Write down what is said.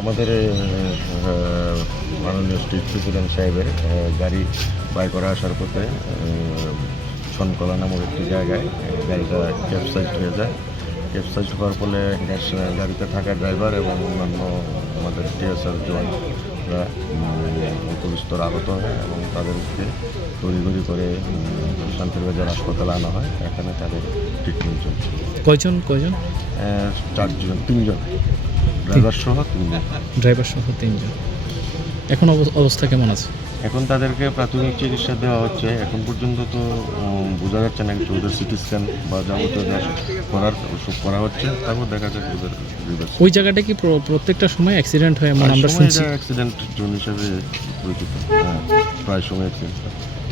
আমাদের মাননীয় state president সাহেবের গাড়ি বাই করে আসার পথে ছনকলা নামক একটি জায়গায় গাড়িটা ক্যাপসাইজ হয়ে যায়। ক্যাপসাইজ হওয়ার ফলে গাড়িতে থাকা ড্রাইভার এবং অন্যান্য আমাদের টিএসআর জওয়ানরা অল্প বিস্তর আহত হয় এবং তাদেরকে তড়িঘড়ি করে উম, শান্তিরবাজার হাসপাতালে আনা হয়। এখানে তাদের ট্রিটমেন্ট চলছে। কয়জন কয়জন? চারজন তিনজন। ড্রাইভার সহ তিনজন। ড্রাইভার সহ তিনজন। এখন অব- অবস্থা কেমন আছে? এখন তাদেরকে প্রাথমিক চিকিৎসা দেওয়া হচ্ছে। এখন পর্যন্ত তো বোঝা যাচ্ছে না কিছু ওদের সিটি স্ক্যান বা যাবতীয় যা করার ওসব করা হচ্ছে। তারপর দেখা যাচ্ছে ওদের ওই জায়গাটা কি প্রত্যেকটা সময় অ্যাক্সিডেন্ট হয় এমন আমরা শুনছি? অ্যাক্সিডেন্ট জোন হিসাবে পরিচিত। হ্যাঁ প্রায় সময় অ্যাক্সিডেন্ট